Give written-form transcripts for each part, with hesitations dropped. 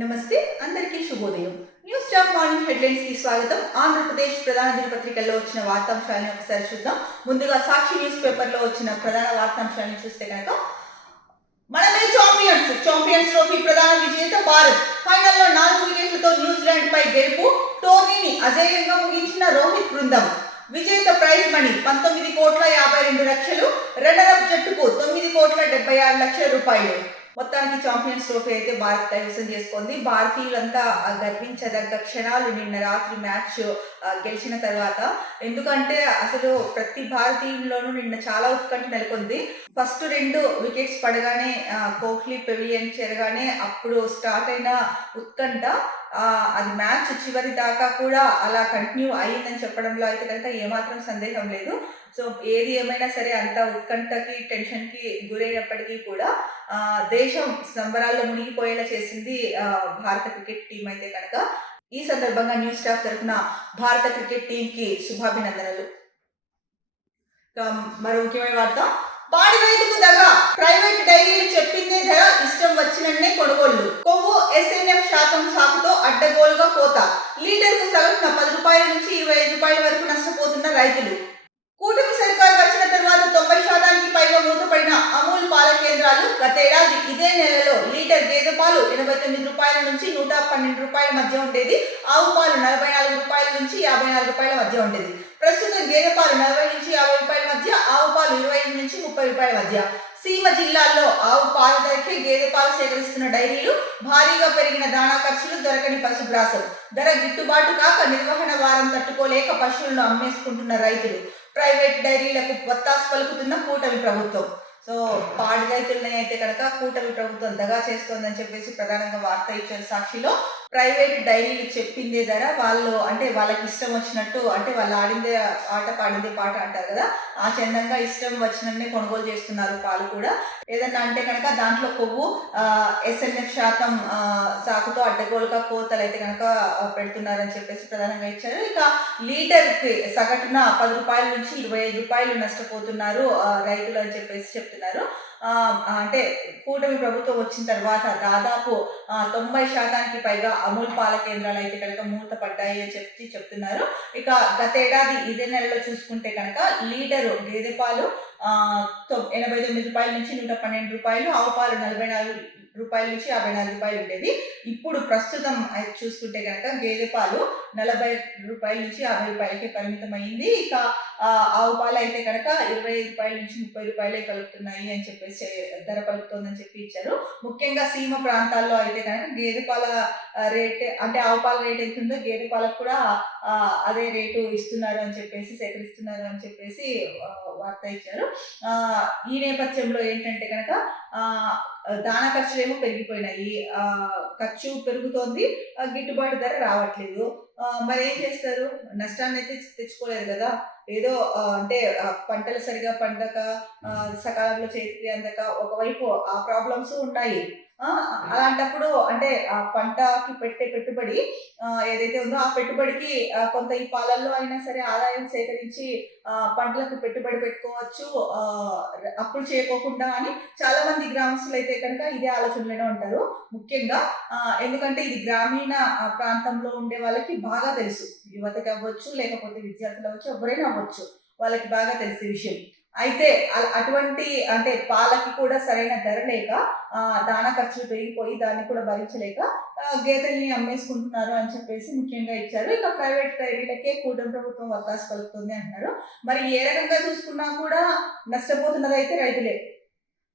నమస్తే అందరికీ శుభోదయం. న్యూస్ టాప్ మార్నింగ్ హెడ్లైన్స్ కి స్వాగతం. ఆంధ్రప్రదేశ్ ప్రధాన దినపత్రికల్లో వచ్చిన వార్తాంశాలను ఒకసారి చూద్దాం. ముందుగా సాక్షి న్యూస్ పేపర్ లో వచ్చిన ప్రధాన వార్తాంశాలను చూస్తే కనుక మనమే చాంపియన్స్ ట్రోఫీ ప్రధాన విజేత భారత్. ఫైనల్లో 4 వికెట్లతో న్యూజిలాండ్ పై గెలుపు. టోర్నీని అజేయంగా ముగించిన రోహిత్ బృందం. విజేత ప్రైజ్ మనీ 19,52,00,000. రన్నరప్ జట్టుకు 9,76,00,000 రూపాయలు. మొత్తానికి ఛాంపియన్స్ ట్రోఫీ అయితే భారత్ కైవసం చేసుకుంది. భారతీయులంతా గర్వించదగ్గ క్షణాలు నిన్న రాత్రి మ్యాచ్ గెలిచిన తర్వాత. ఎందుకంటే అసలు ప్రతి భారతీయుల్లోనూ నిన్న చాలా ఉత్కంఠ నెలకొంది. ఫస్ట్ 2 వికెట్స్ పడగానే కోహ్లీ పెవిలియన్ చేరగానే అప్పుడు స్టార్ట్ అయిన ఉత్కంఠ అది మ్యాచ్ చివరి దాకా కూడా అలా కంటిన్యూ అయ్యిందని చెప్పడంలో అయితే కనుక ఏమాత్రం సందేహం లేదు. సో ఏది ఏమైనా సరే అంత ఉత్కంఠకి టెన్షన్కి గురైనప్పటికీ కూడా దేశం సంబరాల్లో మునిగిపోయేలా చేసింది భారత క్రికెట్ టీం అయితే కనుక. ఈ సందర్భంగా న్యూస్ స్టాఫ్ తరఫున భారత క్రికెట్ టీం కి శుభాభినందనలు. మరో ముఖ్యమైన వార్త, పాడి రైతుకు దగా. ప్రైవేట్ డైరీలు చెప్పిందే ధర, ఇష్టం వచ్చినన్నే కొనుగోళ్లు. కొవ్వు ఎస్ఎన్ఎఫ్ శాతం సాకుతో అడ్డగోలుగా కోత. లీటర్కు సగటున 10 రూపాయల నుంచి 25 రూపాయల వరకు నష్టపోతున్న రైతులు. కూటమి సర్కార్ వచ్చిన తర్వాత 90% పైగా మూతపడిన అమూల్ పాల కేంద్రాలు. గతేడాది ఇదే నెలలో లీటర్ గేదె పాలు 89 రూపాయల నుంచి 112 రూపాయల మధ్య ఉండేది. ఆవు పాలు 44 రూపాయల నుంచి 54 రూపాయల మధ్య ఉండేది. ప్రస్తుతం గేదె పాలు 40 నుంచి 50 రూపాయల మధ్య, ఆవు పాలు 25 నుంచి 30 రూపాయల మధ్య. సీమ జిల్లాల్లో ఆవు పాల ధరకే గేదె పాలు సేకరిస్తున్న డైరీలు. భారీగా పెరిగిన దాణా ఖర్చులు, దొరకని పశుగ్రాసం. ధర గిట్టుబాటు కాక నిర్వహణ భారం తట్టుకోలేక పశువులను అమ్మేసుకుంటున్న రైతులు. ప్రైవేట్ డైరీలకు వత్తాసు పలుకుతున్న కూటమి ప్రభుత్వం. సో పాడి రైతులని అయితే కనుక కూటమి ప్రభుత్వం దగా చేస్తోందని చెప్పేసి ప్రధానంగా వార్త ఇచ్చారు సాక్షిలో. ప్రైవేట్ డైరీలు చెప్పిందే ధర, వాళ్ళు అంటే వాళ్ళకి ఇష్టం వచ్చినట్టు, అంటే వాళ్ళు ఆడిందే ఆట పాడిందే పాట అంటారు కదా, ఆ చందంగా ఇష్టం వచ్చినట్టే కొనుగోలు చేస్తున్నారు పాలు కూడా. ఏదన్నా అంటే కనుక దాంట్లో కొవ్వు ఎస్ఎన్ఎఫ్ శాతం సాకుతో అడ్డగోలుగా కోతలు అయితే కనుక పెడుతున్నారని చెప్పేసి ప్రధానంగా ఇచ్చారు. ఇక లీటర్కి సగటున 10 రూపాయల నుంచి 25 రూపాయలు నష్టపోతున్నారు రైతులు అని చెప్పేసి చెప్తున్నారు. అంటే కూటమి ప్రభుత్వం వచ్చిన తర్వాత దాదాపు 90% పైగా అమూల్ పాల కేంద్రాలు అయితే కనుక మూతపడ్డాయి అని చెప్తున్నారు. ఇక గతేడాది ఇదే నెలలో చూసుకుంటే కనుక లీటరు గేదె పాలు 89 రూపాయల నుంచి 112 రూపాయలు, ఆవు పాలు 44 రూపాయల నుంచి 54 రూపాయలు ఉండేది. ఇప్పుడు ప్రస్తుతం చూసుకుంటే కనుక గేదె పాలు 40 రూపాయల నుంచి 50 రూపాయలకి పరిమితమైంది. ఇక ఆవు పాలు అయితే కనుక 25 రూపాయల నుంచి 30 రూపాయలే కలుగుతున్నాయి అని చెప్పేసి ధర పలుకుతోందని చెప్పి ఇచ్చారు. ముఖ్యంగా సీమ ప్రాంతాల్లో అయితే కనుక గేదె పాల రేట్, అంటే ఆవు పాల రేట్ ఎంత ఉందో గేదె పాలకు కూడా అదే రేటు ఇస్తున్నారు అని చెప్పేసి, సేకరిస్తున్నారు అని చెప్పేసి వార్త ఇచ్చారు. ఈ నేపథ్యంలో ఏంటంటే కనుక దానా ఖర్చులేమో పెరిగిపోయినాయి, ఖర్చు పెరుగుతోంది, గిట్టుబాటు ధర రావట్లేదు. మరి ఏం చేస్తారు? నష్టాన్ని అయితే తెచ్చుకోలేదు కదా. ఏదో అంటే పంటలు సరిగా పండక, సకాలంలో చేతికి అందక, ఒకవైపు ఆ ప్రాబ్లమ్స్ ఉన్నాయి. అలాంటప్పుడు అంటే ఆ పంటకి పెట్టే పెట్టుబడి ఏదైతే ఉందో ఆ పెట్టుబడికి కొంత ఈ పాలల్లో అయినా సరే ఆదాయం సేకరించి పంటలకు పెట్టుబడి పెట్టుకోవచ్చు అప్పులు చేయకోకుండా అని చాలా మంది గ్రామస్తులు అయితే కనుక ఇదే ఆలోచనలోనే ఉంటారు. ముఖ్యంగా ఎందుకంటే ఇది గ్రామీణ ప్రాంతంలో ఉండే వాళ్ళకి బాగా తెలుసు. యువతకి అవ్వచ్చు, లేకపోతే విద్యార్థులు అవ్వచ్చు, ఎవరైనా అవ్వచ్చు, వాళ్ళకి బాగా తెలిసే విషయం. అయితే అటువంటి అంటే పాలకి కూడా సరైన ధర లేక దానా ఖర్చులు పెరిగిపోయి దాన్ని కూడా భరించలేక గేదెల్ని అమ్మేసుకుంటున్నారు అని చెప్పేసి ముఖ్యంగా ఇచ్చారు. ఇక ప్రైవేట్ డైరీలకే కూటమి ప్రభుత్వం వత్తాసు పలుకుతుంది అంటున్నారు. మరి ఏ రకంగా చూసుకున్నా కూడా నష్టపోతున్నది అయితే రైతులే.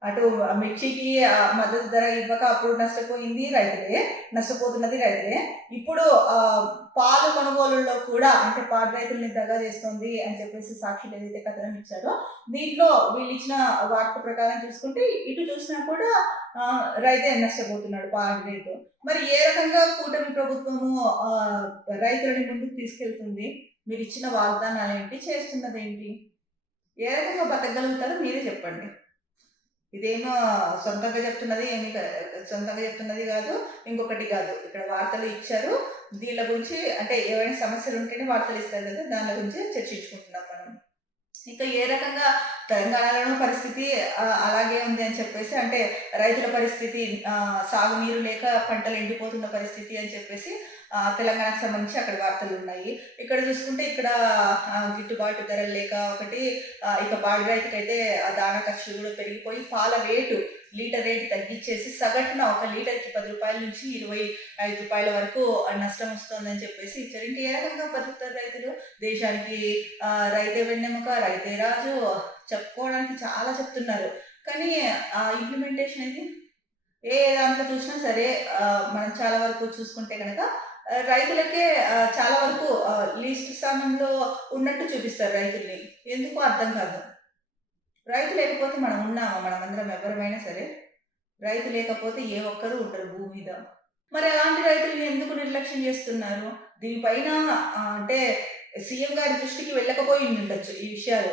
అటు మిర్చికి మద్దతు ధర ఇవ్వక అప్పుడు నష్టపోయింది రైతులే, నష్టపోతున్నది రైతులే. ఇప్పుడు పాలు కొనుగోలులో కూడా అంటే పాడి రైతుల్ని దగా చేస్తోంది అని చెప్పేసి సాక్షులు ఏదైతే కథనం ఇచ్చారో దీంట్లో వీళ్ళు ఇచ్చిన వార్త ప్రకారం చూసుకుంటే ఇటు చూసినా కూడా రైతే నష్టపోతున్నాడు, పాడి రైతు. మరి ఏ రకంగా కూటమి ప్రభుత్వము రైతులని ముందుకు తీసుకెళ్తుంది? మీరు ఇచ్చిన వాగ్దానాలు ఏంటి, చేస్తున్నది ఏంటి, ఏ రకంగా బతకగలుగుతారో మీరే చెప్పండి. ఇదేమో సొంతంగా చెప్తున్నది కాదు, ఇంకొకటి కాదు. ఇక్కడ వార్తలు ఇచ్చారు, దీళ్ళ గురించి అంటే ఏవైనా సమస్యలు ఉంటేనే వార్తలు ఇస్తారు కదా, దాని గురించి చర్చించుకుంటున్నాం మనం. ఇంకా ఏ రకంగా తెలంగాణలోనూ పరిస్థితి అలాగే ఉంది అని చెప్పేసి, అంటే రైతుల పరిస్థితి సాగునీరు లేక పంటలు ఎండిపోతున్న పరిస్థితి అని చెప్పేసి తెలంగాణకు సంబంధించి అక్కడ వార్తలున్నాయి. ఇక్కడ చూసుకుంటే ఇక్కడ గిట్టుబాటు ధరలు లేక ఒకటి, ఇక పాడి రైతుకైతే దాణా ఖర్చులు కూడా పెరిగిపోయి పాల రేటు లీటర్ రేటు తగ్గించేసి సగటున ఒక లీటర్‌కి రూ. 10 నుంచి రూ. 25 వరకు నష్టం వస్తోందని చెప్పేసి ఇచ్చారు. ఇంక ఏ రకంగా బతుకుతారు రైతులు? దేశానికి రైతే వెన్నెముక, రైతే రాజు చెప్పుకోవడానికి చాలా చెప్తున్నారు. కానీ ఇంప్లిమెంటేషన్ అనేది ఏ దాంట్లో చూసినా సరే మనం చాలా వరకు చూసుకుంటే గనక రైతులకే చాలా వరకు లీస్ట్ స్థానంలో ఉన్నట్టు చూపిస్తారు రైతుల్ని. ఎందుకో అర్థం కాదు. రైతు లేకపోతే మనం ఉన్నామా? మనమందరం ఎవరమైనా సరే. రైతు లేకపోతే ఏ ఒక్కరు ఉండరు భూమి మీద. మరి అలాంటి రైతుల్ని ఎందుకు నిర్లక్ష్యం చేస్తున్నారు? దీనిపైన అంటే సీఎం గారి దృష్టికి వెళ్ళకపోయి ఉండొచ్చు ఈ విషయాలు.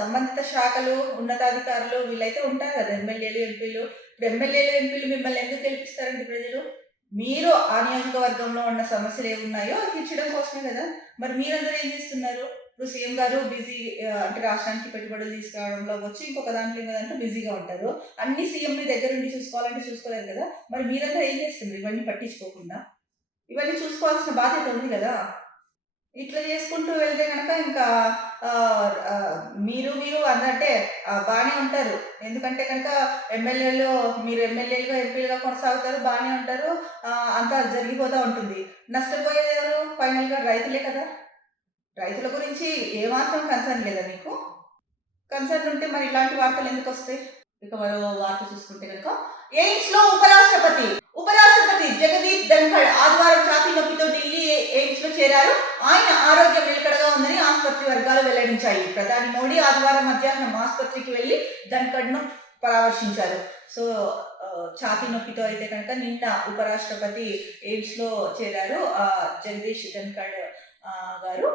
సంబంధిత శాఖలు, ఉన్నతాధికారులు వీళ్ళైతే ఉంటారు కదా, ఎమ్మెల్యేలు, ఎంపీలు. ఇప్పుడు ఎమ్మెల్యేలు, ఎంపీలు మిమ్మల్ని ఎందుకు గెలిపిస్తారండి ప్రజలు? మీరు ఆ నియోజకవర్గంలో ఉన్న సమస్యలు ఏమున్నాయో అది తీర్చడం కోసమే కదా. మరి మీరందరూ ఏం చేస్తున్నారు? ఇప్పుడు సీఎం గారు బిజీ, అంటే రాష్ట్రానికి పెట్టుబడులు తీసుకురావడంలో వచ్చి ఇంకొక దాంట్లో బిజీగా ఉంటారు. అన్ని సీఎంని దగ్గర నుండి చూసుకోవాలంటే చూసుకోలేరు కదా. మరి మీరందరూ ఏం చేస్తున్నారు ఇవన్నీ పట్టించుకోకుండా? ఇవన్నీ చూసుకోవాల్సిన బాధ్యత ఉంది కదా. ఇట్లా చేసుకుంటూ వెళ్తే కనుక ఇంకా మీరు అన్నట్టే బాగానే ఉంటారు. ఎందుకంటే కనుక మీరు ఎమ్మెల్యేలుగా, ఎంపీలుగా కొనసాగుతారు, బాగానే ఉంటారు. అంతా జరిగిపోతూ ఉంటుంది. నష్టపోయేది ఎవరు? ఫైనల్‌గా రైతులే కదా. రైతుల గురించి ఏమాత్రం కన్సర్న్ లేదా మీకు? కన్సర్న్ ఉంటే మరి ఇలాంటి వార్తలు ఎందుకొస్తాయి? ఇక మరో వార్త చూసుకుంటే కనుక ఎయిమ్స్‌లో ఉపరాష్ట్రపతి జగదీప్ ధన్‌ఖడ్ ఆదివారం ఛాతీ నొప్పితో ఢిల్లీ ఎయిమ్స్‌లో చేరారు. ఆయన ఆరోగ్యం నిలకడగా ఉందని ఆసుపత్రి వర్గాలు వెల్లడించాయి. ప్రధాని మోడీ ఆదివారం మధ్యాహ్నం ఆసుపత్రికి వెళ్లి ధన్‌ఖడ్‌ను పరామర్శించారు. సో ఛాతీ నొప్పితో అయితే కనుక నిన్న ఉపరాష్ట్రపతి ఎయిమ్స్‌లో చేరారు. జగదీష్ ధన్‌ఖడ్ గారు.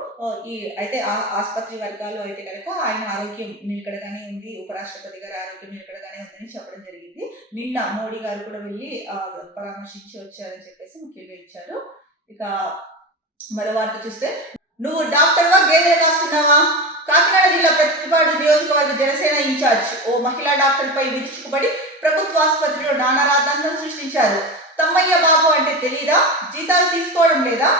అయితే ఆసుపత్రి వర్గాలు అయితే కనుక ఆయన ఆరోగ్యం నిలకడగానే ఉంది, ఉపరాష్ట్రపతి గారి ఆరోగ్యం నిలకడగానే ఉందని చెప్పడం జరిగింది. నిన్న మోడీ గారు కూడా వెళ్ళి పరామర్శించి వచ్చారని చెప్పేసి ముఖ్యంగా ఇచ్చారు. ఇక మరో వార్త చూస్తే, నువ్వు డాక్టర్వా గేదెలు కాస్తున్నావా? కాకినాడ జిల్లా ప్రతిపాడు నియోజకవర్గ జనసేన ఇన్ఛార్జ్ ఓ మహిళా డాక్టర్పై విరుచుకుపడి ప్రభుత్వ ఆసుపత్రిలో నానా రాద్ధాంతం సృష్టించారు. తమ్మయ్య బాబు అంటే తెలీదా? జీతాలు తీసుకోవడం లేదా?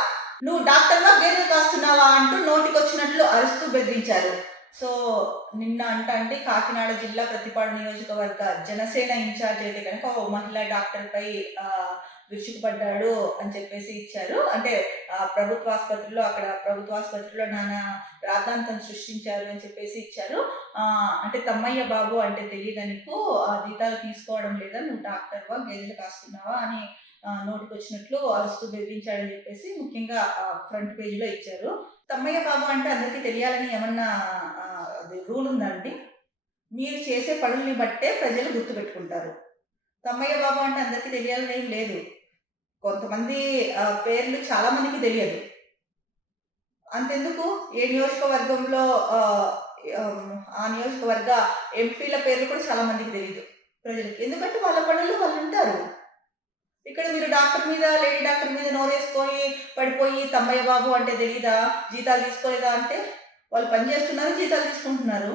నువ్వు డాక్టర్వా గేదెలు కాస్తున్నావా అంటూ నోటికొచ్చినట్లు అరుస్తూ బెదిరించారు. సో నిన్న అంటే కాకినాడ జిల్లా ప్రతిపాడు నియోజకవర్గ జనసేన ఇన్ఛార్జ్ అయితే కనుక ఓ మహిళా డాక్టర్పై విరుచుకుపడ్డాడు అని చెప్పేసి ఇచ్చారు. అంటే ప్రభుత్వ ఆసుపత్రిలో నానా రాద్ధాంతం సృష్టించారు అని చెప్పేసి ఇచ్చారు. అంటే తమ్మయ్య బాబు అంటే తెలియదా నీకు? జీతాలు తీసుకోవడం లేదా? నువ్వు డాక్టర్వా గేదెలు కాస్తున్నావా అని నోటికి వచ్చినట్లు అరుస్తూ బెదిరించాడని చెప్పేసి ముఖ్యంగా ఫ్రంట్ పేజీలో ఇచ్చారు. తమ్మయ్య బాబు అంటే అందరికీ తెలియాలని ఏమన్నా రూల్ ఉందండి? మీరు చేసే పనుల్ని బట్టే ప్రజలు గుర్తుపెట్టుకుంటారు. తమ్మయ్య బాబు అంటే అందరికీ తెలియాలని ఏం లేదు. కొంతమంది పేర్లు చాలా మందికి తెలియదు. అంతెందుకు ఏ నియోజకవర్గంలో ఆ నియోజకవర్గ ఎంపీల పేర్లు కూడా చాలా మందికి తెలియదు ప్రజలకి. ఎందుకంటే వాళ్ళ పనుల్లో వాళ్ళు ఉంటారు. ఇక్కడ మీరు లేడీ డాక్టర్ మీద నోరేసుకొని పడిపోయి తమ్మయ్య బాబు అంటే తెలీదా, జీతాలు తీసుకోలేదా అంటే వాళ్ళు పని చేస్తున్నారు, జీతాలు తీసుకుంటున్నారు.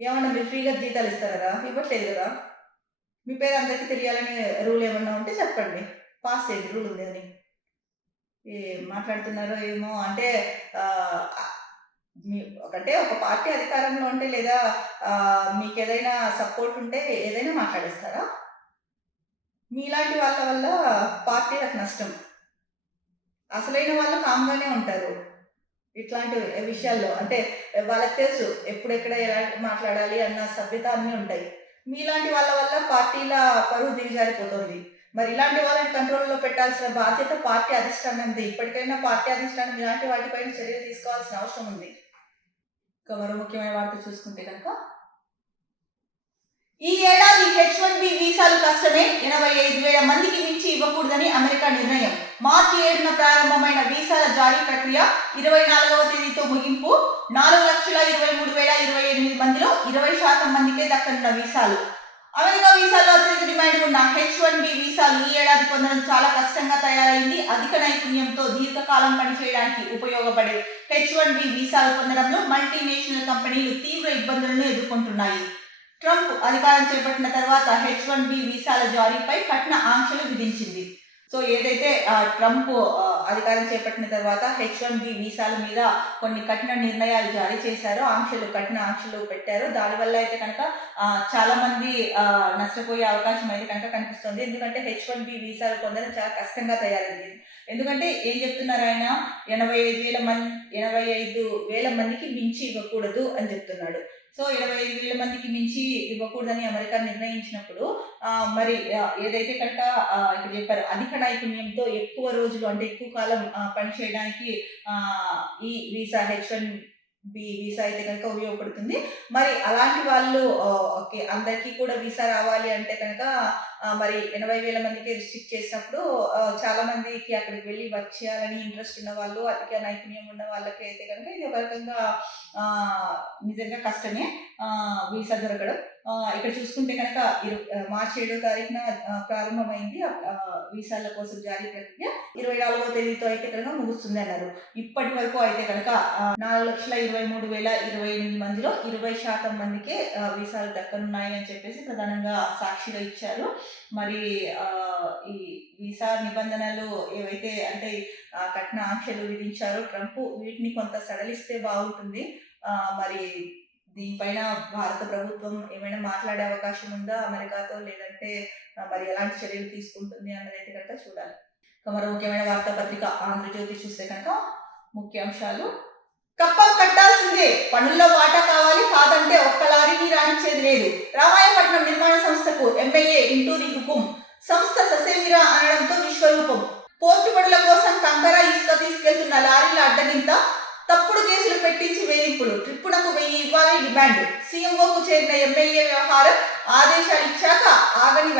ఏమన్నా మీరు ఫ్రీగా జీతాలు ఇస్తారా? ఇవ్వట్లేదు కదా. మీ పేరు అందరికీ తెలియాలని రూల్ ఏమన్నా ఉంటే చెప్పండి, పాస్ చేయండి రూల్ ఉంది అని. ఏం మాట్లాడుతున్నారో ఏమో. అంటే ఒక పార్టీ అధికారంలో ఉంటే లేదా మీకు ఏదైనా సపోర్ట్ ఉంటే ఏదైనా మాట్లాడేస్తారా? మీలాంటి వాళ్ళ వల్ల పార్టీలకు నష్టం. అసలైన వాళ్ళు కామ్గానే ఉంటారు ఇట్లాంటి విషయాల్లో. అంటే వాళ్ళకి తెలుసు ఎప్పుడెక్కడ ఎలా మాట్లాడాలి అన్న సభ్యత అన్నీ ఉంటాయి. మీలాంటి వాళ్ళ వల్ల పార్టీల పరువు దిగజారిపోతుంది. మరి ఇలాంటి వాళ్ళని కంట్రోల్లో పెట్టాల్సిన బాధ్యత పార్టీ అధిష్టానంది. ఇప్పటికైనా పార్టీ అధిష్టానం ఇలాంటి వాటిపైన చర్యలు తీసుకోవాల్సిన అవసరం ఉంది. ఇక మరో ముఖ్యమైన వార్త చూసుకుంటే కనుక, ఈ ఏడాది H1B వీసాలు కష్టమే, 85,000 మందికి మించి ఇవ్వకూడదని అమెరికా నిర్ణయం. మార్చి 7న ప్రారంభమైన వీసాల జారీ ప్రక్రియ 24వ తేదీతో ముగింపు. 4,23,028 మందిలో 20% మందికే దక్కనున్న వీసాలు. అమెరికా వీసాల్లో అత్యధిక డిమాండ్ ఉన్న H1B వీసాలు ఈ ఏడాది పొందడం చాలా కష్టంగా తయారైంది. అధిక నైపుణ్యంతో దీర్ఘకాలం పనిచేయడానికి ఉపయోగపడే H1B వీసాలు పొందడంలో మల్టీనేషనల్ కంపెనీలు తీవ్ర ఇబ్బందులను ఎదుర్కొంటున్నాయి. ట్రంప్ అధికారం చేపట్టిన తర్వాత H1B వీసాల జారీపై కఠిన ఆంక్షలు విధించింది. సో ఏదైతే ట్రంప్ అధికారం చేపట్టిన తర్వాత H1B వీసాల మీద కొన్ని కఠిన నిర్ణయాలు జారీ చేశారో, కఠిన ఆంక్షలు పెట్టారో, దానివల్ల అయితే కనుక చాలా మంది నష్టపోయే అవకాశం అయితే కనుక కనిపిస్తుంది. ఎందుకంటే H1B వీసాలు పొందడం చాలా కష్టంగా తయారైంది. ఎందుకంటే ఏం చెప్తున్నారు ఆయన, 85,000 మందికి మించి ఇవ్వకూడదు అని చెప్తున్నాడు. సో 85,000 మందికి మించి ఇవ్వకూడదని అమెరికా నిర్ణయించినప్పుడు మరి ఏదైతే కనుక ఇక్కడ చెప్పారు, అధిక నైపుణ్యంతో ఎక్కువ రోజులు అంటే ఎక్కువ కాలం పని చేయడానికి ఈ వీసా H1B వీసా అయితే కనుక ఉపయోగపడుతుంది. మరి అలాంటి వాళ్ళు ఓకే అందరికీ కూడా వీసా రావాలి అంటే కనుక మరి 80,000 మందికి రిస్ట్రిక్ట్ చేసినప్పుడు చాలా మందికి అక్కడికి వెళ్ళి వర్క్ చేయాలని ఇంట్రెస్ట్ ఉన్న వాళ్ళు, అధిక నైపుణ్యం ఉన్న వాళ్ళకి అయితే కనుక ఇది ఒక రకంగా నిజంగా కష్టమే వీసా దొరకడం. ఇక్కడ చూసుకుంటే కనుక మార్చి 7వ తారీఖున ప్రారంభమైంది వీసాల కోసం జారీ ప్రక్రియ. 24వ తేదీతో అయితే కనుక ముగుస్తుంది అన్నారు. ఇప్పటి వరకు అయితే కనుక 4,23,028 మందిలో 20% మందికే వీసాలు దక్కనున్నాయి అని చెప్పేసి ప్రధానంగా సాక్షిగా ఇచ్చారు. మరి ఈ వీసా నిబంధనలు ఏవైతే అంటే కఠిన ఆంక్షలు విధించారో ట్రంప్, వీటిని కొంత సడలిస్తే బాగుంటుంది. మరి దీనిపైన భారత ప్రభుత్వం ఏమైనా మాట్లాడే అవకాశం ఉందా అమెరికాతో, లేదంటే మరి ఎలాంటి చర్యలు తీసుకుంటుంది అన్నదైతే కనుక చూడాలి. మరో ముఖ్యమైన వార్తాపత్రిక ఆంధ్రజ్యోతి చూస్తే కనుక ముఖ్యాంశాలు: కప్పం కట్టాల్సిందే, పనుల్లో వాటా కావాలి, కాదంటే ఒక్క లారీని రాణించేది లేదు. రామాయపట్నం నిర్మాణ సంస్థకు ఎమ్మెల్యే ఇంటూరి హుకుం. సంస్థ ససేమిరా అనడంతో విశ్వరూపం. పోర్టు పనుల కోసం కంకర ఇసుక తీసుకెళ్తున్న లారీల అడ్డగింత, తప్పుడు కేసులు పెట్టించి వేధింపులు, ట్రిప్పునకు 1000 ఇవ్వాలి డిమాండ్. సీఎంఓకు చేరిన ఎమ్మెల్యే వ్యవహారం, ఆదేశాలు ఇచ్చాక ఆగని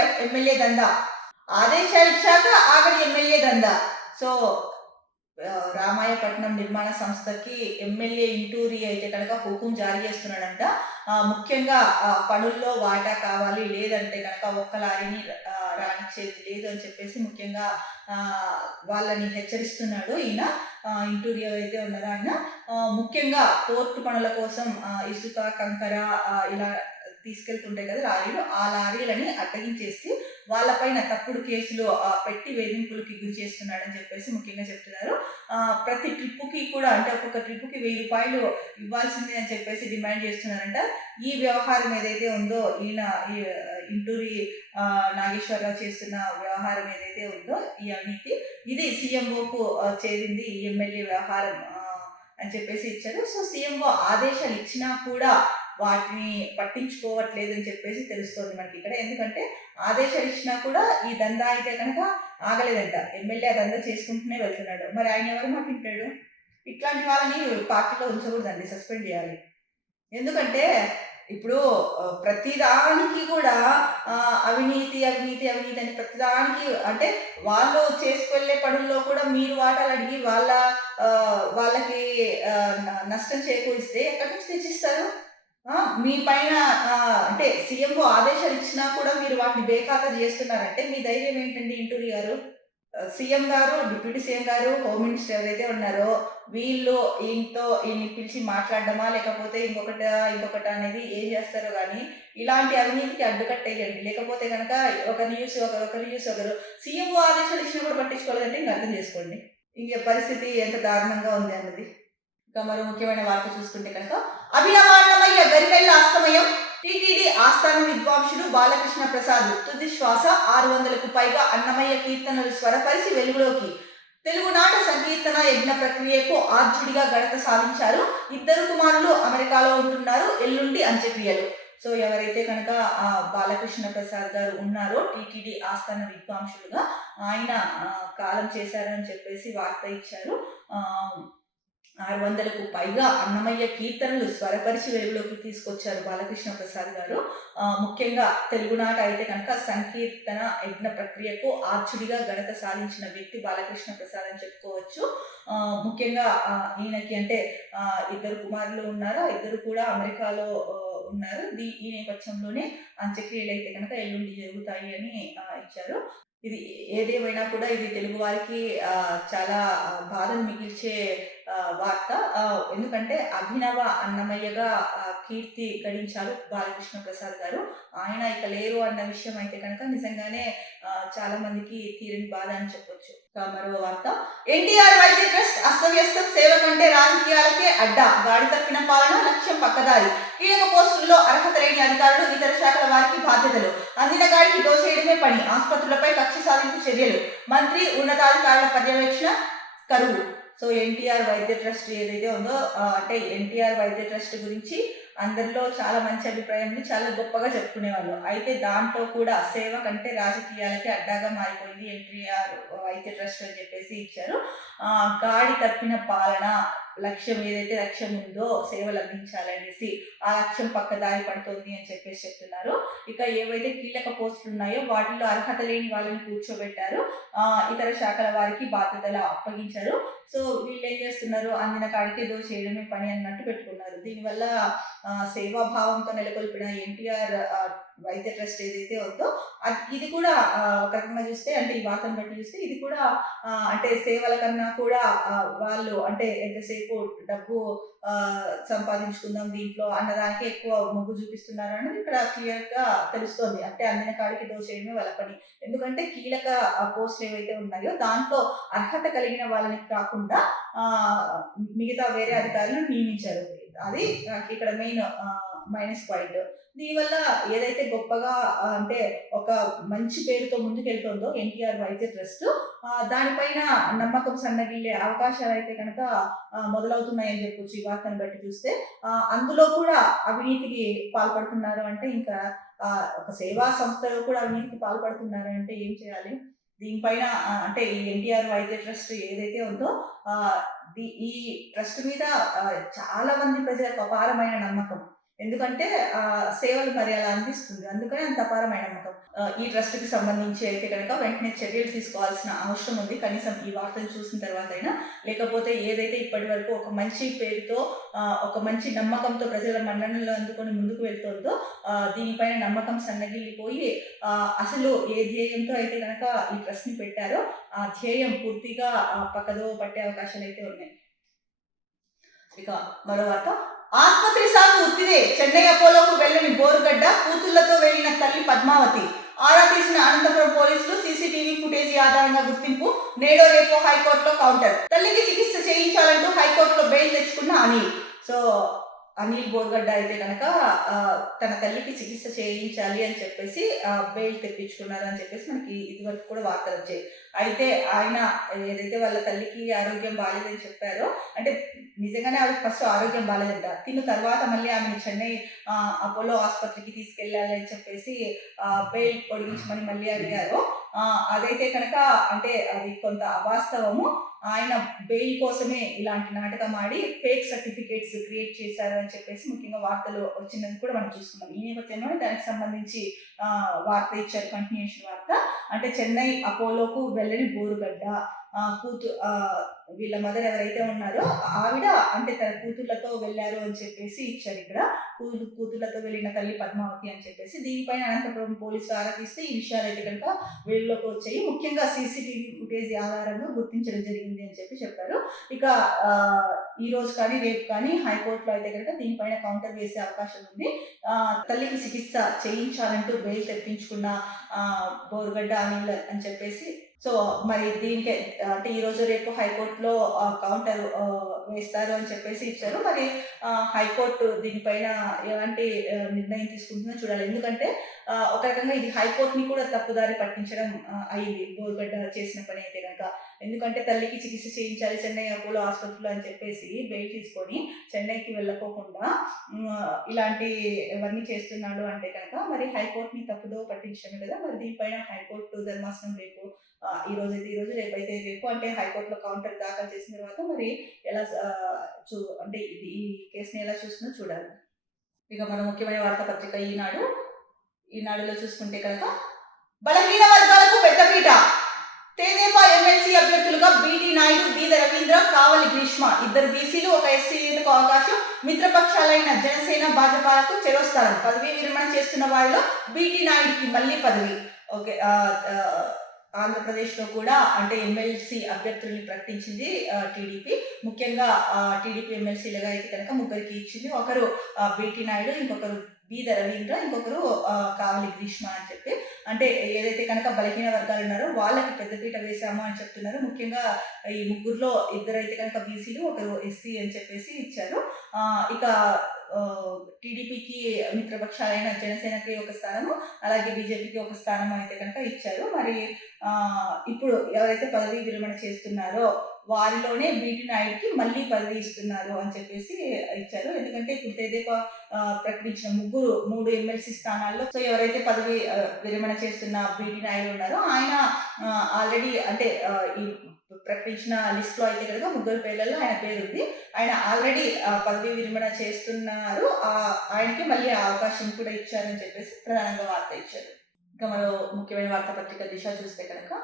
ఎమ్మెల్యే దందా. సో రామాయపట్నం నిర్మాణ సంస్థకి ఎమ్మెల్యే ఇంటూరి అయితే కనుక హుకుం జారీ చేస్తున్నాడంట. ముఖ్యంగా పనుల్లో వాటా కావాలి, లేదంటే కనుక ఒక్క లారీని రానిచ్చేది లేదు అని చెప్పేసి ముఖ్యంగా వాళ్ళని హెచ్చరిస్తున్నాడు ఈయన ఇంటూరి ఎవరైతే ఉన్నారో ఆయన. ముఖ్యంగా పోర్టు పనుల కోసం ఇసుక, కంకర ఇలా తీసుకెళ్తుంటాయి కదా లారీలు, ఆ లారీలని అడ్డగించేసి వాళ్ళపైన తప్పుడు కేసులు పెట్టి వేధింపులకి గురి చేస్తున్నాడని చెప్పేసి ముఖ్యంగా చెప్తున్నారు. ప్రతి ట్రిప్పుకి కూడా అంటే ఒక్కొక్క ట్రిప్పుకి 1000 రూపాయలు ఇవ్వాల్సిందే అని చెప్పేసి డిమాండ్ చేస్తున్నారంట. ఈ వ్యవహారం ఏదైతే ఉందో, ఈయన ఇంటూరి నాగేశ్వరరావు చేస్తున్న వ్యవహారం ఏదైతే ఉందో, ఈ అవినీతి, ఇది సీఎంఓకు చేరింది ఈ ఎమ్మెల్యే వ్యవహారం అని చెప్పేసి ఇచ్చారు. సో సీఎంఓ ఆదేశాలు ఇచ్చినా కూడా వాటిని పట్టించుకోవట్లేదని చెప్పేసి తెలుస్తోంది మనకి ఇక్కడ. ఎందుకంటే ఆదేశాలు ఇచ్చినా కూడా ఈ దందా అయితే కనుక ఆగలేదంట. ఎమ్మెల్యే దందా చేసుకుంటూనే వెళ్తున్నాడు. మరి ఆయన ఎవరు మాట వింటాడు? ఇట్లాంటి వాళ్ళని పార్టీలో ఉంచకూడదండి, సస్పెండ్ చేయాలి. ఎందుకంటే ఇప్పుడు ప్రతిదానికి కూడా అవినీతి అవినీతి అవినీతి అని ప్రతిదానికి అంటే వాళ్ళు చేసుకెళ్లే పనుల్లో కూడా మీరు వాటాలు అడిగి వాళ్ళకి నష్టం చేకూరిస్తే ఎక్కడి నుంచి తెచ్చిస్తారు? మీ పైన అంటే సీఎంఓ ఆదేశాలు ఇచ్చినా కూడా మీరు వాటిని బేఖాతరు చేస్తున్నారంటే మీ ధైర్యం ఏంటండి ఇంటూరి గారు? సీఎం గారు, డిప్యూటీ సీఎం గారు, హోమ్ మినిస్టర్ ఎవరైతే ఉన్నారో వీళ్ళు ఈయన్ని పిలిచి మాట్లాడడమా, లేకపోతే ఇంకొకటి అనేది ఏం చేస్తారో కానీ ఇలాంటి అవినీతికి అడ్డుకట్టేయండి. లేకపోతే కనుక ఒకరు సీఎంఓ ఆదేశాలు ఇచ్చినా కూడా పట్టించుకోలేదంటే ఇంకా అర్థం చేసుకోండి ఇంక పరిస్థితి ఎంత దారుణంగా ఉంది అన్నది. ఇంకా మరో ముఖ్యమైన వార్త చూసుకుంటే కనుక అభినవాన్నమయ్య గరివెల్ల అస్తమయం. టీటీడీ ఆస్థాన విద్వాంసుడు బాలకృష్ణ ప్రసాద్ తుది శ్వాస. 600కు పైగా అన్నమయ్య కీర్తనలు స్వరపరిచి వెలుగులోకి. తెలుగునాట సంకీర్తన యజ్ఞ ప్రక్రియకు ఆర్జుడిగా ఘనత సాధించారు. 2 కుమారులు అమెరికాలో ఉంటున్నారు. ఎల్లుండి అంత్యక్రియలు. సో ఎవరైతే కనుక బాలకృష్ణ ప్రసాద్ గారు ఉన్నారో టీటీడీ ఆస్థాన విద్వాంసులుగా, ఆయన కాలం చేశారని చెప్పేసి వార్త ఇచ్చారు. 600కు పైగా అన్నమయ్య కీర్తనలు స్వరపరిచి వెలుగులోకి తీసుకొచ్చారు బాలకృష్ణ ప్రసాద్ గారు. ముఖ్యంగా తెలుగునాట అయితే కనుక సంకీర్తన యజ్ఞ ప్రక్రియకు ఆర్చుడిగా ఘనత సాధించిన వ్యక్తి బాలకృష్ణ ప్రసాద్ అని చెప్పుకోవచ్చు. ముఖ్యంగా ఈయనకి అంటే 2 కుమారులు ఉన్నారు. 2 కూడా అమెరికాలో ఉన్నారు. ఈ నేపథ్యంలోనే అంత్యక్రియలు అయితే కనుక ఎల్లుండి జరుగుతాయి అని ఇచ్చారు. ఇది ఏదేమైనా కూడా ఇది తెలుగు వారికి చాలా బాధను మిగిల్చే వార్త. ఎందుకంటే అభినవ అన్నమయ్యగా కీర్తి గడించారు బాలకృష్ణ ప్రసాద్ గారు. ఆయన ఇక లేరు అన్న విషయం అయితే కనుక నిజంగానే చాలా మందికి తీరని బాధ అని చెప్పొచ్చు. మరో వార్త, ఎన్టీఆర్ వైద్య ట్రస్ట్ అస్తవ్యస్తం, సేవ కంటే రాజకీయాలకే అడ్డా, గాడి తప్పిన పాలన, లక్ష్యం పక్కదారి, కీలక పోస్టుల్లో అర్హత లేని అధికారులు, ఇతర శాఖల వారికి బాధ్యతలు, అందిన గాడికి దోచేయడమే పని, ఆసుపత్రులపై కక్ష సాధింపు చర్యలు, మంత్రి ఉన్నతాధికారుల పర్యవేక్షణ కరువు. సో ఎన్టీఆర్ వైద్య ట్రస్ట్ ఏదైతే ఉందో అంటే ఎన్టీఆర్ వైద్య ట్రస్ట్ గురించి అందరిలో చాలా మంచి అభిప్రాయం ఉంది, చాలా గొప్పగా చెప్పుకునేవాళ్ళు. అయితే దాంట్లో కూడా సేవ కంటే రాజకీయాలకి అడ్డాగా మారిపోయింది ఎన్టీఆర్ వైద్య ట్రస్ట్ అని చెప్పేసి ఇచ్చారు. గాడి తప్పిన పాలన, లక్ష్యం ఏదైతే లక్ష్యం ఉందో సేవలు అందించాలనేసి ఆ లక్ష్యం పక్కదారి పడుతుంది అని చెప్పేసి చెప్తున్నారు. ఇక ఏవైతే కీలక పోస్టులు ఉన్నాయో వాటిల్లో అర్హత లేని వాళ్ళని కూర్చోబెట్టారు, ఇతర శాఖల వారికి బాధ్యతలు అప్పగించారు. సో వీళ్ళు ఏం చేస్తున్నారు, అందిన కాడికి ఏదో చేయడమే పని అన్నట్టు పెట్టుకున్నారు. దీనివల్ల సేవాభావంతో నెలకొల్పిన ఎన్టీఆర్ వైద్య ట్రస్ట్ ఏదైతే ఉందో ఇది కూడా ఒక రకంగా చూస్తే, అంటే ఈ వార్తను బట్టి చూస్తే ఇది కూడా అంటే సేవల కన్నా కూడా వాళ్ళు అంటే ఎంతసేపు డబ్బు సంపాదించుకుందాం దీంట్లో అన్నదానికి ఎక్కువ మొగ్గు చూపిస్తున్నారు అనేది ఇక్కడ క్లియర్ గా తెలుస్తోంది. అంటే అందిన కాడికి దోచేయడమే వాళ్ళ పని. ఎందుకంటే కీలక పోస్టులు ఏవైతే ఉన్నాయో దాంట్లో అర్హత కలిగిన వాళ్ళని కాకుండా మిగతా వేరే అధికారులను నియమించారు. అది ఇక్కడ మెయిన్ మైనస్ పాయింట్. దీనివల్ల ఏదైతే గొప్పగా అంటే ఒక మంచి పేరుతో ముందుకెళ్తుందో ఎన్టీఆర్ వైద్య ట్రస్ట్, దానిపైన నమ్మకం సన్నగిల్లే అవకాశాలు అయితే కనుక మొదలవుతున్నాయని చెప్పొచ్చు ఈ వార్తను బట్టి చూస్తే. అందులో కూడా అవినీతికి పాల్పడుతున్నారు అంటే ఇంకా ఒక సేవా సంస్థలో కూడా అవినీతికి పాల్పడుతున్నారు అంటే ఏం చేయాలి? దీనిపైన అంటే ఈ ఎన్టీఆర్ వైద్య ట్రస్ట్ ఏదైతే ఉందో ఈ ట్రస్ట్ మీద చాలా మంది ప్రజలకు అపారమైన నమ్మకం. ఎందుకంటే సేవలు మరి అలా అందిస్తుంది, అందుకని అంత అపారమైన నమ్మకం. ఈ ట్రస్ట్ కి సంబంధించి అయితే కనుక వెంటనే చర్యలు తీసుకోవాల్సిన అవసరం ఉంది, కనీసం ఈ వార్తలు చూసిన తర్వాత అయినా. లేకపోతే ఏదైతే ఇప్పటి వరకు ఒక మంచి పేరుతో ఒక మంచి నమ్మకంతో ప్రజల మన్ననలు అందుకొని ముందుకు వెళ్తుందో దీనిపైన నమ్మకం సన్నగిల్లిపోయి అసలు ఏ ధ్యేయంతో అయితే కనుక ఈ ట్రస్ట్ ని పెట్టారో ఆ ధ్యేయం పూర్తిగా పక్కదో పట్టే అవకాశాలు అయితే ఉన్నాయి. ఇక మరో వార్త, ఆసుపత్రి సాగు ఉత్తిదే, చెన్నై అపోలోకు వెళ్లని బోరుగడ్డ, కూతుళ్లతో వెళ్లిన తల్లి పద్మావతి. ఆరా తీసిన అనంతపురం పోలీసులు సీసీటీవీ ఫుటేజీ ఆధారంగా గుర్తింపు, నేడో రేపో హైకోర్టులో కౌంటర్. తల్లికి చికిత్స చేయించాలంటూ హైకోర్టులో బెయిల్ తెచ్చుకున్న అనిల్. సో అనిల్ బోర్గడ్డ అయితే కనుక తన తల్లికి చికిత్స చేయించాలి అని చెప్పేసి బెయిల్ తెప్పించుకున్నారు అని చెప్పేసి మనకి ఇదివరకు కూడా వార్తలు వచ్చాయి. అయితే ఆయన ఏదైతే వాళ్ళ తల్లికి ఆరోగ్యం బాగాలేదని చెప్పారో, అంటే నిజంగానే ఆవిడకి ఫస్ట్ ఆరోగ్యం బాగాలేదంట, తిన్న తర్వాత మళ్ళీ ఆమెను చెన్నై అపోలో ఆసుపత్రికి తీసుకెళ్ళాలి అని చెప్పేసి బెయిల్ పొడిగించమని మళ్ళీ అడిగారు. అదైతే కనుక అంటే అది కొంత అవాస్తవము. ఆయన బెయిల్ కోసమే ఇలాంటి నాటకం ఆడి ఫేక్ సర్టిఫికేట్స్ క్రియేట్ చేశారు అని చెప్పేసి ముఖ్యంగా వార్తలు వచ్చిందని కూడా మనం చూసుకున్నాం. ఈ నేపథ్యంలో దానికి సంబంధించి వార్త ఇచ్చారు, కంటిన్యూషన్ వార్త. అంటే చెన్నై అపోలోకు వెళ్ళని బోరుగడ్డ వీళ్ళ మదర్ ఎవరైతే ఉన్నారో ఆవిడ అంటే తన కూతుళ్లతో వెళ్ళారు అని చెప్పేసి ఇచ్చారు ఇక్కడ. కూతుళ్లతో వెళ్ళిన తల్లి పద్మావతి అని చెప్పేసి. దీనిపైన అనంతపురం పోలీసులు ఆరా తీస్తే ఈ విషయాలు అయితే కనుక వెలుగులోకి వచ్చాయి. ముఖ్యంగా సీసీటీవీ ఫుటేజ్ ఆధారంగా గుర్తించడం జరిగింది అని చెప్పి చెప్పారు. ఇక ఈ రోజు కానీ రేపు కానీ హైకోర్టులో అయితే కనుక దీనిపైన కౌంటర్ వేసే అవకాశం ఉంది. తల్లికి చికిత్స చేయించాలంటూ బెయిల్ తెప్పించుకున్న బోరుగడ్డ అనిల్ అని చెప్పేసి. సో మరి దీనికి అంటే ఈ రోజు రేపు హైకోర్టులో కౌంటర్ వేస్తారు అని చెప్పేసి ఇచ్చారు. మరి హైకోర్టు దీనిపైన ఎలాంటి నిర్ణయం తీసుకుంటుందో చూడాలి. ఎందుకంటే ఒక రకంగా ఇది హైకోర్టుని కూడా తప్పుదారి పట్టించడం అయింది బోరుగడ్డ చేసిన పని అయితే కనుక. ఎందుకంటే తల్లికి చికిత్స చేయించాలి చెన్నై అపోలో ఆసుపత్రిలో అని చెప్పేసి బెయిల్ తీసుకొని చెన్నైకి వెళ్ళకోకుండా ఇలాంటి ఇవన్నీ చేస్తున్నాడు అంటే కనుక మరి హైకోర్టుని తప్పుదో పట్టించడమే కదా. మరి దీనిపైన హైకోర్టు ధర్మాసనం రేపు ఈ రోజు రేపైతే రేపు అంటే హైకోర్టులో కౌంటర్ దాఖలు చేసిన తర్వాత మరి ఎలా అంటే ఈ కేసుని ఎలా చూస్తుందో చూడాలి. ఇక మన ముఖ్యమైన వార్తాపత్రిక ఈనాడులో చూసుకుంటే కనుక బలహీన వర్గాలకు పెద్దపీట, తెదేపా ఎమ్మెల్సీ అభ్యర్థులుగా బీటీ నాయుడు, బీద రవీంద్ర, కావలి గ్రీష్మ, ఇద్దరు బీసీలు, ఒక ఎస్సీలకు అవకాశం. మిత్రపక్షాలైన జనసేన, భాజపాలకు చెరొస్తారు. పదవీ విరమణ చేస్తున్న వారిలో బీటీ నాయుడుకి మళ్ళీ పదవి. ఓకే, ఆంధ్రప్రదేశ్లో కూడా అంటే ఎమ్మెల్సీ అభ్యర్థుల్ని ప్రకటించింది టీడీపీ. ముఖ్యంగా టీడీపీ ఎమ్మెల్సీలుగా అయితే కనుక ముగ్గురికి ఇచ్చింది. ఒకరు బీటీ నాయుడు, ఇంకొకరు బీద రవీంద్ర, ఇంకొకరు కావలి గ్రీష్మ అని చెప్పి. అంటే ఏదైతే కనుక బలహీన వర్గాలు ఉన్నారో వాళ్ళకి పెద్దపీట వేశాము అని చెప్తున్నారు. ముఖ్యంగా ఈ ముగ్గురులో ఇద్దరైతే కనుక బీసీలు, ఒకరు ఎస్సీ అని చెప్పేసి ఇచ్చారు. ఇక టీడీపీకి మిత్రపక్షాలైన జనసేనకి ఒక స్థానము, అలాగే బీజేపీకి ఒక స్థానం అయితే కనుక ఇచ్చారు. మరి ఇప్పుడు ఎవరైతే పదవీ విరమణ చేస్తున్నారో వారిలోనే బీటీ నాయుడుకి మళ్ళీ పదవి ఇస్తున్నారు అని చెప్పేసి ఇచ్చారు. ఎందుకంటే ఇప్పుడు తెదేపా ప్రకటించిన మూడు ఎమ్మెల్సీ స్థానాల్లో సో ఎవరైతే పదవి విరమణ చేస్తున్న బీటీ నాయుడు ఉన్నారో ఆయన ఆల్రెడీ అంటే ఈ ప్రకటించిన లిస్ట్ లో అయితే కనుక ముగ్గురు పేర్లలో ఆయన పేరు ఉంది. ఆయన ఆల్రెడీ పదవి విరమణ చేస్తున్నారు. ఆయనకి మళ్ళీ అవకాశం కూడా ఇచ్చారని చెప్పేసి ప్రధానంగా వార్త ఇచ్చారు. ఇంకా మరో ముఖ్యమైన వార్తాపత్రిక దిశ చూస్తే కనుక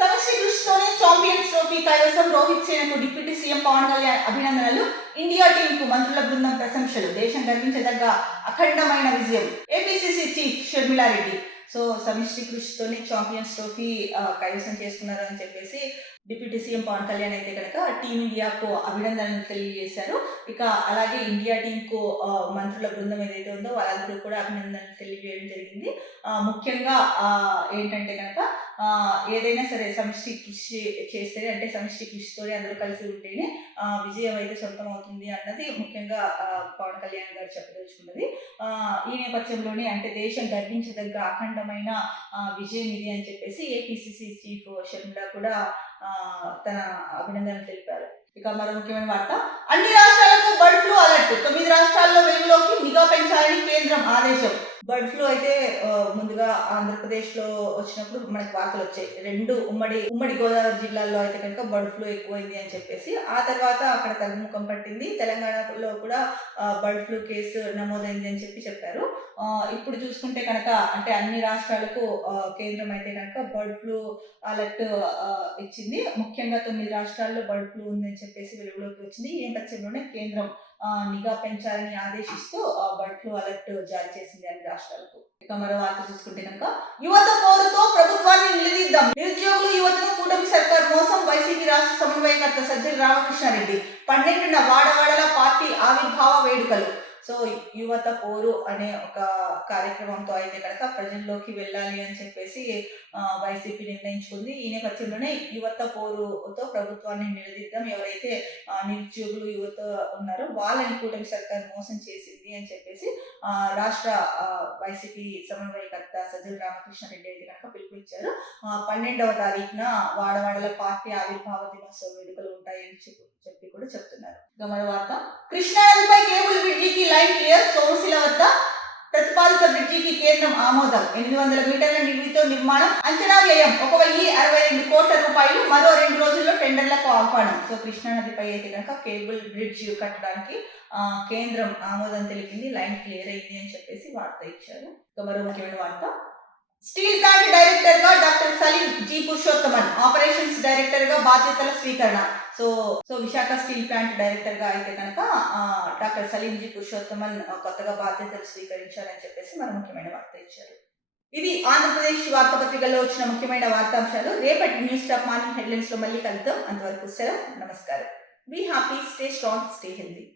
సమష్టి కృషితోనే ఛాంపియన్స్ ట్రోఫీ కైవసం రోహిత్ సేనకు డిప్యూటీ సీఎం పవన్ కళ్యాణ్ అభినందనలు. ఇండియా టీంకు మంత్రుల బృందం ప్రశంసలు. దేశం గర్వించదగ్గ అఖండమైన విజయం. APCC chief Sharmila Reddy. సో సమిష్టి కృషితోనే ఛాంపియన్స్ ట్రోఫీ కైవసం చేసుకున్నారు అని చెప్పేసి డిప్యూటీ సీఎం పవన్ కళ్యాణ్ అయితే కనుక టీమిండియాకు అభినందనలు తెలియజేశారు. ఇక అలాగే ఇండియా టీంకు మంత్రుల బృందం ఏదైతే ఉందో వాళ్ళందరూ కూడా అభినందనలు తెలియజేయడం జరిగింది. ముఖ్యంగా ఏంటంటే కనుక ఏదైనా సరే సమిష్టి కృషి చేస్తేనే అంటే సమిష్టి కృషితోనే అందరూ కలిసి ఉంటేనే విజయం అయితే సొంతం అవుతుంది అన్నది ముఖ్యంగా పవన్ కళ్యాణ్ గారు చెప్పదలుచుకున్నది. ఈ నేపథ్యంలోనే అంటే దేశం గర్వించదగ్గ అఖండమైన విజయం ఇది అని చెప్పేసి ఏపీసీసీ చీఫ్ షర్మిల కూడా తన అభినందనలు తెలిపారు. ఇక మరో ముఖ్యమైన వార్త, అన్ని రాష్ట్రాలకు బర్డ్ ఫ్లూ అలర్ట్. 9 రాష్ట్రాల్లో వెలుగులోకి నిఘా పెంచాలని కేంద్రం ఆదేశం. బర్డ్ ఫ్లూ అయితే ముందుగా ఆంధ్రప్రదేశ్ లో వచ్చినప్పుడు మనకి వార్తలు వచ్చాయి. 2 ఉమ్మడి గోదావరి జిల్లాల్లో అయితే కనుక బర్డ్ ఫ్లూ ఎక్కువైంది అని చెప్పేసి. ఆ తర్వాత అక్కడ తగ్గుముఖం పట్టింది. తెలంగాణలో కూడా బర్డ్ ఫ్లూ కేసు నమోదైంది అని చెప్పారు. ఇప్పుడు చూసుకుంటే కనుక అంటే అన్ని రాష్ట్రాలకు కేంద్రం అయితే కనుక బర్డ్ ఫ్లూ అలర్ట్ ఇచ్చింది. ముఖ్యంగా 9 రాష్ట్రాల్లో బర్డ్ ఫ్లూ ఉందని చెప్పేసి వెలుగులోకి వచ్చింది. ఈ నేపథ్యంలోనే కేంద్రం నిఘా పెంచాలని ఆదేశిస్తూ బర్డ్ ఫ్లూ అలర్ట్ జారీ చేసింది అన్ని రాష్ట్రాలకు. ఇక మరో వార్త చూసుకుంటే కనుక యువత పోరుతో ప్రభుత్వాన్ని నిలదీద్దాం. నిరుద్యోగులు యువతను కూటమి సర్కార్ మోసం. వైసీపీ రాష్ట్ర సమన్వయకర్త సజ్జల రామకృష్ణారెడ్డి. 12న వాడవాడల పార్టీ ఆవిర్భావ వేడుకలు. సో యువత పోరు అనే ఒక కార్యక్రమంతో అయితే కనుక ప్రజల్లోకి వెళ్ళాలి అని చెప్పేసి వైసీపీ నిర్ణయించుకుంది. ఈ నేపథ్యంలోనే యువత పోరుతో ప్రభుత్వాన్ని నిలదీద్దాం, ఎవరైతే నిరుద్యోగులు యువత ఉన్నారో వాళ్ళని కూటమి సర్కార్ మోసం చేసింది అని చెప్పేసి రాష్ట్ర వైసీపీ సమన్వయకర్త సజ్జల రామకృష్ణారెడ్డి అయితే కనుక పిలుపునిచ్చారు. 12వ తారీఖున వాడవాడల పార్టీ ఆవిర్భావ దినోత్సవ వేడుకలు ఉంటాయని చెప్పి కూడా చెప్తున్నారు. ఇక మరో వార్త, కృష్ణా నదిపై కేబుల్ బ్రిడ్జికి లైన్ క్లియర్. సోమశిల వద్ద ప్రతిపాదిత బ్రిడ్జికి కేంద్రం ఆమోదం. 800 మీటర్ల నిడివితో నిర్మాణం. అంచనా వ్యయం 1062 కోట్ల రూపాయలు. మరో 2 రోజుల్లో టెండర్లకు ఆహ్వానం. సో కృష్ణా నదిపై అయితే కనుక కేబుల్ బ్రిడ్జ్ కట్టడానికి కేంద్రం ఆమోదం తెలిపింది. లైన్ క్లియర్ అయింది అని చెప్పేసి వార్త ఇచ్చారు. ఇక మరో ముఖ్యమైన వార్త, స్టీల్ ప్లాంట్ డైరెక్టర్ గా doctor Saleem G Purushothaman. Operations director గా బాధ్యతల స్వీకరణ. So Visakha steel plant director గా అయితే కనుక డాక్టర్ సలీం జీ పురుషోత్తమన్ కొత్తగా బాధ్యతలు స్వీకరించారని చెప్పేసి మన ముఖ్యమైన వార్త ఇచ్చారు. ఇది ఆంధ్రప్రదేశ్ వార్తాపత్రికల్లో వచ్చిన ముఖ్యమైన వార్తాంశాలు. రేపటి న్యూస్ టాప్ మార్నింగ్ హెడ్లైన్స్ లో మళ్ళీ కలుద్దాం. అంతవరకు సెలవు, నమస్కారం. Be happy, stay strong, stay healthy.